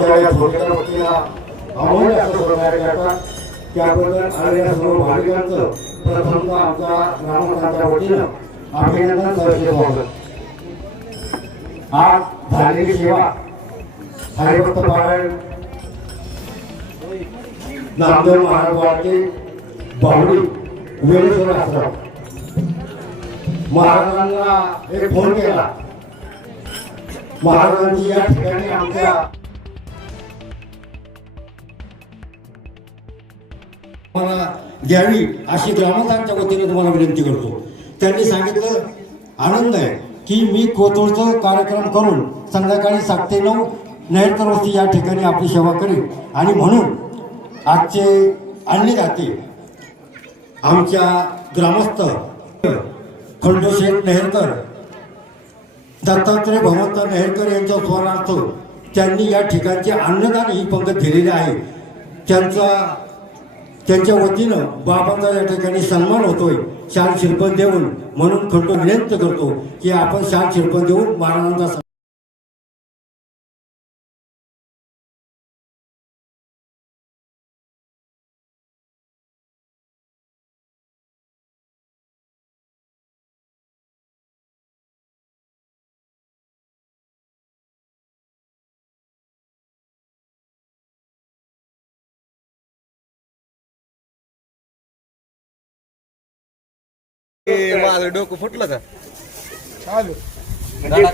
आमच्या या छोट्या वतीला अमोल असं सहकार्य करतात त्याबद्दल आलेल्या सर्व भाविकांचं प्रथमतः आमच्या ग्रामस्थांच्या वतीनं अभिनंदन सहर्ष स्वागत. आज झालेली सेवा हरिभक्त पारायण नामदेव महाराज वाडके बाहुडी वेळेश्वर आश्रम महाराजांना एक फोन केला. महाराजांची या ठिकाणी आमच्या मला द्यावी अशी ग्रामस्थांच्या वतीने तुम्हाला विनंती करतो. त्यांनी सांगितलं आनंद आहे की मी कोथरूडचा कार्यक्रम करून संध्याकाळी 7 ते 9 नेहरकर वस्ती या ठिकाणी आपली सेवा करेन आणि म्हणून आजचे अन्नदाते आमच्या ग्रामस्थ खंडोशेठ नेहरकर दत्तात्रय भगवंत नेहरकर यांच्या स्मरणार्थ त्यांनी या ठिकाणचे अन्नदान ही पंगत दिलेली आहे. त्यांच्या वतीनं बाबांचा या ठिकाणी सन्मान होतोय शाल शिरपण देऊन. म्हणून खंडो विनंती करतो की आपण शाल शिरपण देऊन महाराजांचा माझं डोकं फुटलं का चालू काय